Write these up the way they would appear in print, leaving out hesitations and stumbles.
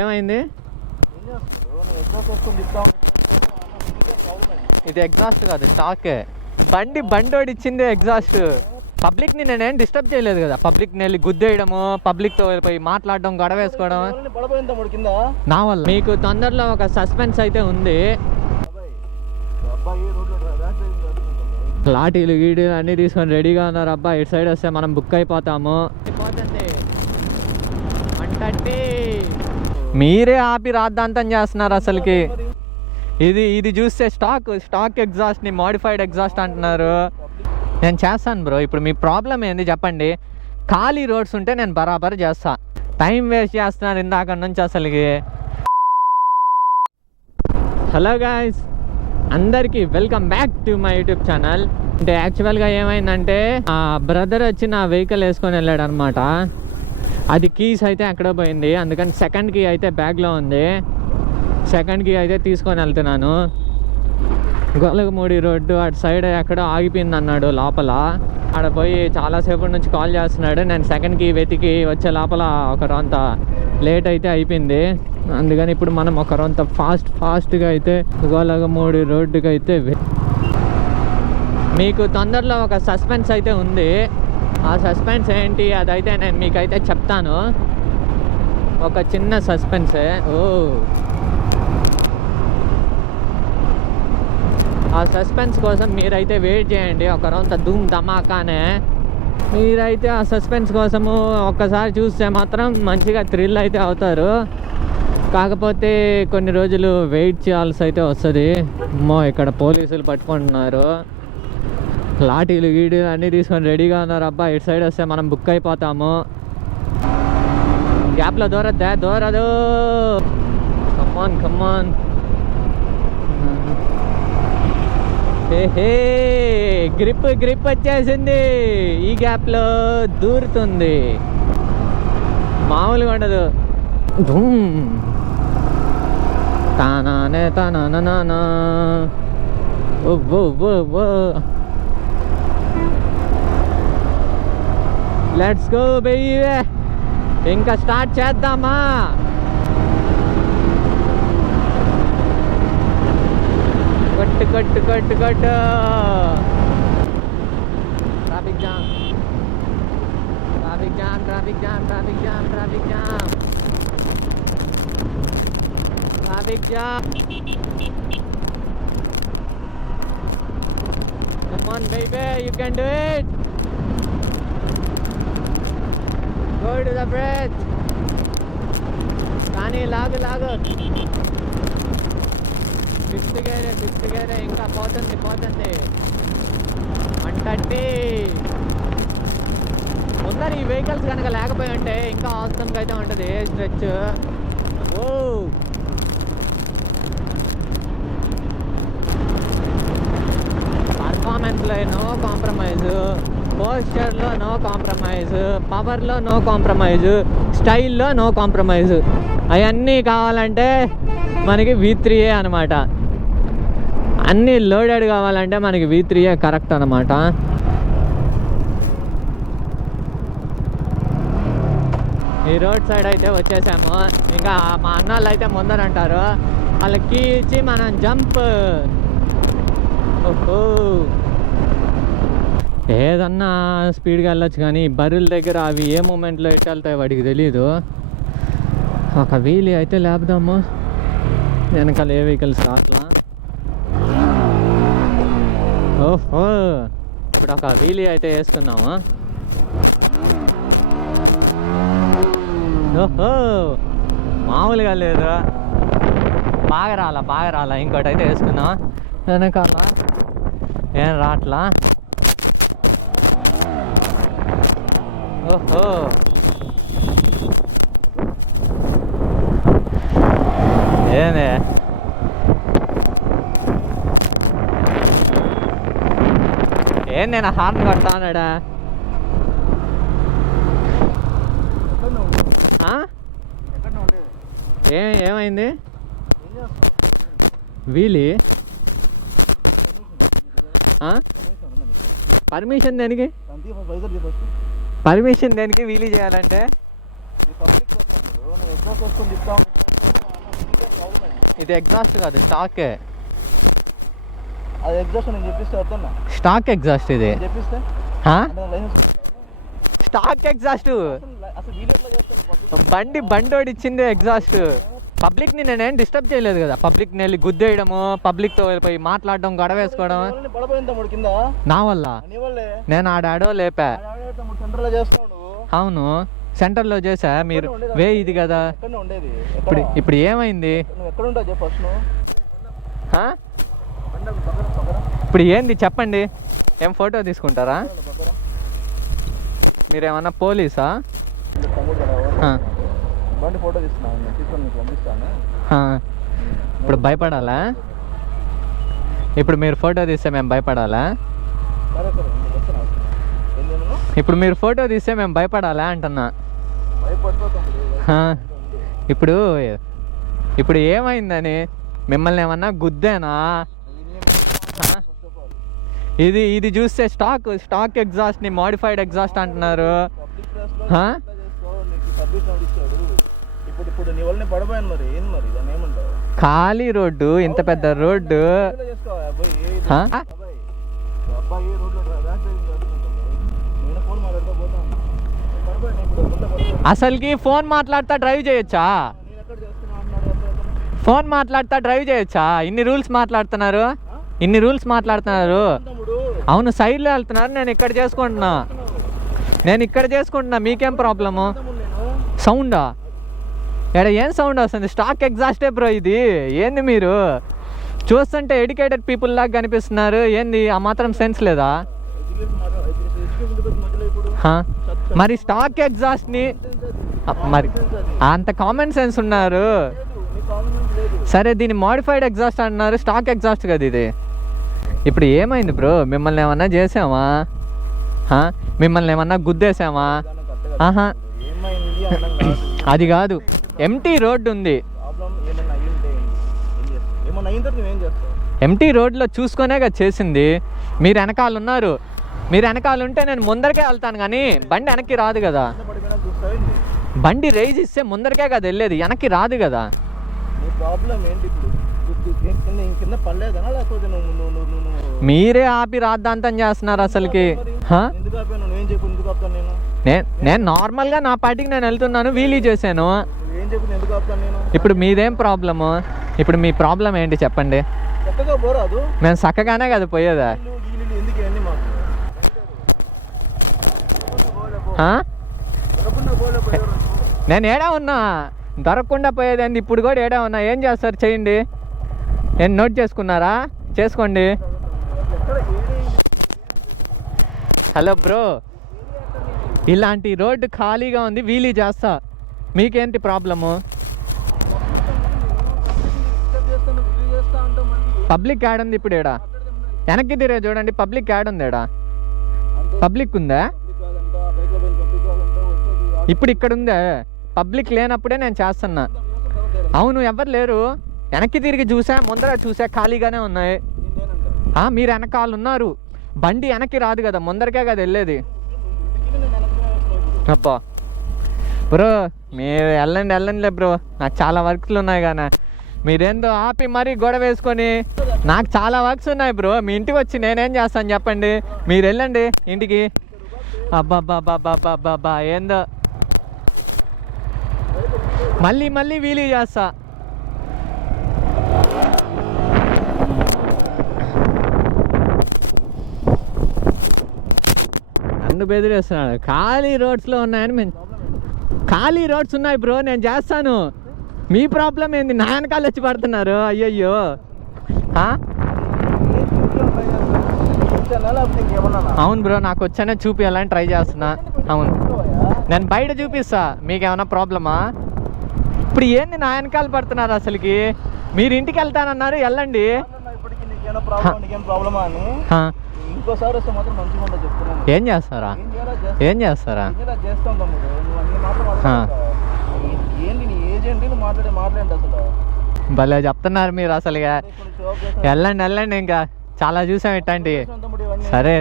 ఏమైంది? ఇది ఎగ్జాస్ట్ కాదు, స్టాకే. బండి ఇచ్చింది ఎగ్జాస్ట్. పబ్లిక్ని నేనేం డిస్టర్బ్ చేయలేదు కదా. పబ్లిక్ని వెళ్ళి గుద్దేయడము, పబ్లిక్తో పోయి మాట్లాడడం, గొడవ వేసుకోవడం నా వల్ల. మీకు తొందరలో ఒక సస్పెన్స్ అయితే ఉంది. లాఠీలు గీడీలు అన్నీ తీసుకొని రెడీగా ఉన్నారు. అబ్బా ఇటు సైడ్ వస్తే మనం బుక్ అయిపోతాము. మీరే ఆపి రాద్దాంతం చేస్తున్నారు అసలుకి. ఇది చూస్తే స్టాక్ ఎగ్జాస్ట్ని మోడిఫైడ్ ఎగ్జాస్ట్ అంటున్నారు. నేను చేస్తాను బ్రో. ఇప్పుడు మీ ప్రాబ్లం ఏంది చెప్పండి. ఖాళీ రోడ్స్ ఉంటే నేను బరాబర్ చేస్తా. టైం వేస్ట్ చేస్తున్నారు ఇందాక నుంచి అసలుకి. హలో గాయ్స్, అందరికీ welcome back to my YouTube channel. అంటే యాక్చువల్గా ఏమైందంటే ఆ బ్రదర్ వచ్చి నా వెహికల్ వేసుకొని వెళ్ళాడు అనమాట. అది కీస్ అయితే ఎక్కడో పోయింది. అందుకని సెకండ్ కీ అయితే బ్యాగ్లో ఉంది. సెకండ్ కీ అయితే తీసుకొని వెళ్తున్నాను. గొలగమూడి రోడ్డు అటు సైడ్ ఎక్కడో ఆగిపోయింది అన్నాడు లోపల. ఆడ పోయి చాలాసేపటి నుంచి కాల్ చేస్తున్నాడు. నేను సెకండ్ కీ వెతికి వచ్చే లోపల ఒకరంత లేట్ అయితే అయిపోయింది. అందుకని ఇప్పుడు మనం ఒకరంత ఫాస్ట్గా అయితే గొలగమూడి రోడ్డుకి అయితే మీకు తొందరలో ఒక సస్పెన్స్ అయితే ఉంది. ఆ సస్పెన్స్ ఏంటి అదైతే నేను మీకైతే చెప్తాను. ఒక చిన్న సస్పెన్సే. ఆ సస్పెన్స్ కోసం మీరైతే వెయిట్ చేయండి. ఒకరంత ధూమ్ ధమాకానే. మీరైతే ఆ సస్పెన్స్ కోసము ఒక్కసారి చూస్తే మాత్రం మంచిగా థ్రిల్ అయితే అవుతారు. కాకపోతే కొన్ని రోజులు వెయిట్ చేయాల్సి అయితే వస్తుంది. ఇక్కడ పోలీసులు పట్టుకుంటున్నారు. లాఠీలు గీడీలు అన్నీ తీసుకొని రెడీగా ఉన్నారు. అబ్బా ఇటు సైడ్ వస్తే మనం బుక్ అయిపోతాము. గ్యాప్లో దూరదు. కమ్మాన్. గ్రిప్ వచ్చేసింది. ఈ గ్యాప్లో దూరుతుంది. మామూలుగా ఉండదు. తానానే తానా. Let's go baby. ఇంకా స్టార్ట్ చేద్దామా? కొట్టు. Traffic jam. Come on baby, you can do it. Go to the bridge. కానీ లాగు. ఫిఫ్త్ గేరే ఇంకా పోతుంది. 130. ముందర ఈ వెహికల్స్ కనుక లేకపోయి ఉంటే ఇంకా అవసరంగా అయితే ఉంటుంది స్ట్రెచ్. పర్ఫార్మెన్స్లో నో కాంప్రమైజ్, పోస్చర్లో నో కాంప్రమైజ్, పవర్లో నో కాంప్రమైజ్, స్టైల్లో నో కాంప్రమైజ్. అవన్నీ కావాలంటే మనకి V3 అనమాట. అన్నీ లోడెడ్ కావాలంటే మనకి V3 కరెక్ట్ అనమాట. ఈ రోడ్ సైడ్ అయితే వచ్చేసాము. ఇంకా మా అన్నాళ్ళు అయితే ముందరంటారు. వాళ్ళకి ఇచ్చి మనం జంప్. ఏదన్నా స్పీడ్గా వెళ్ళొచ్చు కానీ బర్రెల దగ్గర అవి ఏ మూమెంట్లో ఎట్టు వెళ్తాయి వాడికి తెలీదు. ఒక వీలు అయితే లేపుదాము. వెనకాల ఏ వెహికల్స్ అట్లా. ఇప్పుడు ఒక వీలీ అయితే వేసుకున్నాము. మామూలుగా లేదు. బాగా రాలా. ఇంకోటి అయితే వేసుకున్నాం. వెనకాల ఏం రాట్లా. ఏంది నేను హార్న్ కొడతా ఉన్నాడా? ఏమైంది? వీలీ పర్మిషన్ దేనికి వీలీ చేయాలంటే ఇది ఎగ్జాస్ట్ కాదు, స్టాకే. అది ఎగ్జాస్ట్ నేను చెప్పిస్తే అర్థం. స్టాక్ ఎగ్జాస్ట్ ఇది. చెప్పిస్తే స్టాక్ ఎగ్జాస్ట్. బండి ఇచ్చింది ఎగ్జాస్ట్. పబ్లిక్ ని నేనేం డిస్టర్బ్ చేయలేదు కదా. పబ్లిక్ ని వెళ్ళి గుద్దేయడము, పబ్లిక్ తో వెళ్ళిపోయి మాట్లాడడం, గొడవ వేసుకోవడం నా వల్ల. నేను ఆడాడో లేపా. అవును, సెంటర్ లో చేసా. మీరు వే ఇది కదా. ఇప్పుడు ఏమైంది? ఇప్పుడు ఏంది చెప్పండి. ఏం ఫోటో తీసుకుంటారా? మీరేమన్నా పోలీసా? ఫోటో తీసుకున్నాను. ఇప్పుడు భయపడాలా? ఇప్పుడు మీరు ఫోటో తీస్తే మేము భయపడాలా? ఇప్పుడు మీరు ఫోటో తీస్తే మేము భయపడాలా అంటున్నా. ఇప్పుడు ఏమైందని? మిమ్మల్ని ఏమన్నా గుద్దేనా? ఇది చూస్తే స్టాక్ ఎగ్జాస్ట్ ని మాడిఫైడ్ ఎగ్జాస్ట్ అంటున్నారు. ఖాళీ రోడ్డు, ఇంత పెద్ద రోడ్డు. అసలుకి ఫోన్ మాట్లాడుతా డ్రైవ్ చేయొచ్చా? ఫోన్ మాట్లాడుతా డ్రైవ్ చేయొచ్చా? ఇన్ని రూల్స్ మాట్లాడుతున్నారు. అవును, సైడ్లో వెళ్తున్నారు. నేను ఇక్కడ చేసుకుంటున్నా. మీకేం ప్రాబ్లము? సౌండా? ఏం సౌండ్ వస్తుంది? స్టాక్ ఎగ్జాస్టే బ్రో ఇది. ఏంది మీరు చూస్తుంటే ఎడ్యుకేటెడ్ పీపుల్ లాగా కనిపిస్తున్నారు. ఏంది ఆ మాత్రం సెన్స్ లేదా? మరి స్టాక్ ఎగ్జాస్ట్ ని మరి అంత కామన్ సెన్స్ ఉన్నారు. సరే, దీన్ని మోడిఫైడ్ ఎగ్జాస్ట్ అంటున్నారు. స్టాక్ ఎగ్జాస్ట్ కదా ఇది. ఇప్పుడు ఏమైంది బ్రో? మిమ్మల్ని ఏమన్నా చేసామా? మిమ్మల్ని ఏమన్నా గుద్దేసామా? అది కాదు, ఎంటీ రోడ్డు ఉంది. ఎంటీ రోడ్లో చూసుకునే కదా చేసింది. మీరు వెనకాల ఉన్నారు. మీరు వెనకాల ఉంటే నేను ముందరికే వెళ్తాను, కానీ బండి వెనక్కి రాదు కదా. బండి రైజ్ ఇస్తే ముందరికే కదా వెళ్ళేది, వెనక్కి రాదు కదా. మీరే ఆపి రాద్దాంతం చేస్తున్నారు అసలుకి. నేను నార్మల్గా నా పార్టీకి నేను వెళ్తున్నాను, వీలీ చేశాను. ఇప్పుడు మీదేం ప్రాబ్లము? ఇప్పుడు మీ ప్రాబ్లం ఏంటి చెప్పండి. మేము చక్కగానే కదా పోయేదా? నేను ఏడా ఉన్నా, దొరకకుండా పోయేదండి. ఇప్పుడు కూడా ఏడా ఉన్నా. ఏం చేస్తారు చేయండి. నేను నోట్ చేసుకున్నారా? చేసుకోండి. హలో బ్రో, ఇలాంటి రోడ్డు ఖాళీగా ఉంది, వీలీ చేస్తా. మీకేంటి ప్రాబ్లము? పబ్లిక్ యాడ్ ఉంది ఇప్పుడు. ఏడా వెనక్కి తిరే చూడండి, పబ్లిక్ యాడ్ ఉంది. ఏడా పబ్లిక్ ఉందా? ఇప్పుడు ఇక్కడ ఉందా? పబ్లిక్ లేనప్పుడే నేను చేస్తున్నా. అవును, ఎవరు లేరు. వెనక్కి తిరిగి చూసా, ముందర చూసా, ఖాళీగానే ఉన్నాయి. మీరు వెనకాల ఉన్నారు. బండి వెనక్కి రాదు కదా, ముందరకే కదా వెళ్ళేది. అబ్బా బ్రో, మీరు వెళ్ళండిలే బ్రో. నాకు చాలా వర్క్లు ఉన్నాయి కానీ మీరేందో ఆపి మరీ గొడవ వేసుకొని. నాకు చాలా వర్క్స్ ఉన్నాయి బ్రో. మీ ఇంటికి వచ్చి నేనేం చేస్తాను చెప్పండి. మీరు వెళ్ళండి ఇంటికి. అబ్బాబ్బాబ్బాబ్బాబ్బా, ఏందో మళ్ళీ వీలీ చేస్తా. నన్ను బెదిరేస్తున్నాడు. ఖాళీ రోడ్స్లో ఉన్నాయని ఖాళీ రోడ్స్ ఉన్నాయి బ్రో, నేను చేస్తాను. మీ ప్రాబ్లం ఏంది? నా వెనకాల వచ్చి పడుతున్నారు. అయ్యయ్యో, అవును బ్రో, నాకు వచ్చానే చూపించాలని ట్రై చేస్తున్నా. అవును, నేను బయట చూపిస్తా. మీకేమైనా ప్రాబ్లమా? ఇప్పుడు ఏంది నా వెనకాల పడుతున్నారు అసలుకి? మీరు ఇంటికి వెళ్తానన్నారు, వెళ్ళండి. ఏం చేస్తారా? భలే చెప్తున్నారు మీరు అసలుగా. వెళ్ళండి ఇంకా చాలా చూసాం ఇట్లాంటి. సరే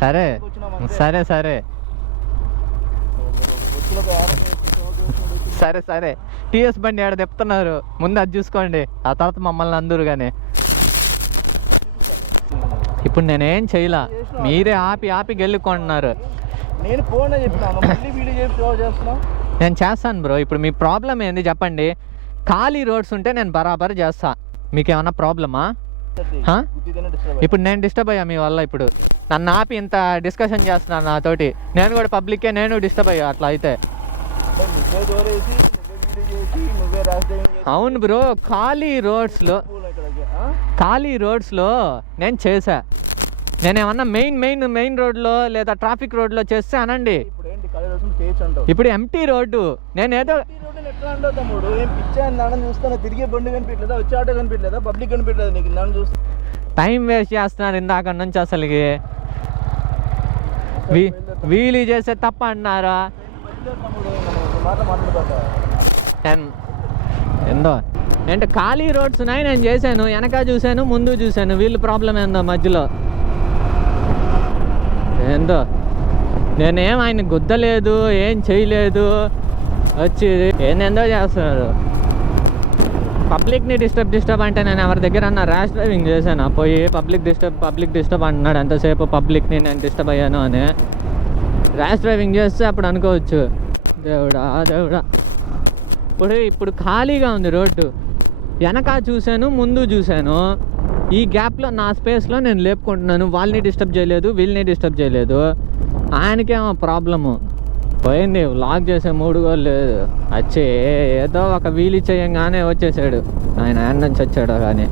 సరే సరే సరే సరే సరే టీఎస్ బండి ఆడ తెప్పుతున్నారు, ముందు అది చూసుకోండి, ఆ తర్వాత మమ్మల్ని అందరు కానీ. ఇప్పుడు నేనేం చేయలా, మీరే ఆపి ఆపి గెలుకొంటున్నారు. నేను ఫోన్ చెప్పినాను, మళ్ళీ వీడియో చేసి షో చేస్తున్నావు. నేను చేస్తాను బ్రో. ఇప్పుడు మీ ప్రాబ్లం ఏంది చెప్పండి. ఖాళీ రోడ్స్ ఉంటే నేను బరాబర్ చేస్తా, మీకు ఏమన్నా ప్రాబ్లమా? ఇప్పుడు నేను డిస్టర్బ్ అయ్యా మీ వల్ల. ఇప్పుడు నన్ను ఆపి ఇంత డిస్కషన్ చేస్తున్నాను నాతోటి, నేను కూడా పబ్లిక్కే, నేను డిస్టర్బ్ అయ్యా అట్లా అయితే. అవును బ్రో, ఖాళీ రోడ్స్లో నేను చేసా. నేనేమన్నా మెయిన్ రోడ్లో లేదా ట్రాఫిక్ రోడ్లో చేస్తే అనండి. ఇప్పుడు ఎంటీ రోడ్డు, నేనేదో తమ్ముడు ఏం పిచ్చాను నాన్న చూస్తాను, తిరిగే బండి కనిపించలేదా, వచ్చే ఆటో కనిపించలేదా, పబ్లిక్ కనిపించలేదు నీకు, నన్ను చూస్తా టైం వేస్ట్ చేస్తున్నాను ఇందాక నుంచి. అసలుకి వీలు చేసే తప్ప అన్నారా? ఏందో అంటే ఖాళీ రోడ్స్ ఉన్నాయి, నేను చేశాను, వెనక చూశాను, ముందు చూశాను, వీళ్ళు ప్రాబ్లం ఏందో మధ్యలో. ఏందో నేనేం ఆయన గుద్దలేదు, ఏం చేయలేదు, వచ్చి ఏందేందో చేస్తున్నారు. పబ్లిక్ని డిస్టర్బ్ అంటే నేను ఎవరి దగ్గర అన్న ర్యాష్ డ్రైవింగ్ చేశాను, పోయి పబ్లిక్ డిస్టర్బ్ అంటున్నాడు ఎంతసేపు, పబ్లిక్ని నేను డిస్టర్బ్ అయ్యాను అని. ర్యాష్ డ్రైవింగ్ చేస్తే అప్పుడు అనుకోవచ్చు దేవుడా. ఇప్పుడు ఖాళీగా ఉంది రోడ్డు, వెనక చూశాను, ముందు చూశాను, ఈ గ్యాప్లో నా స్పేస్లో నేను లేపుకుంటున్నాను. వాళ్ళని డిస్టర్బ్ చేయలేదు, వీళ్ళని డిస్టర్బ్ చేయలేదు. ఆయనకేమో ప్రాబ్లము పోయింది, వ్లాగ్ చేసే మూడు కూడా లేదు. వచ్చి ఏదో ఒక వీలీ చేయంగానే వచ్చేసాడు, ఆయన నుంచి వచ్చాడు కానీ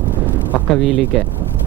ఒక్క వీలీకే.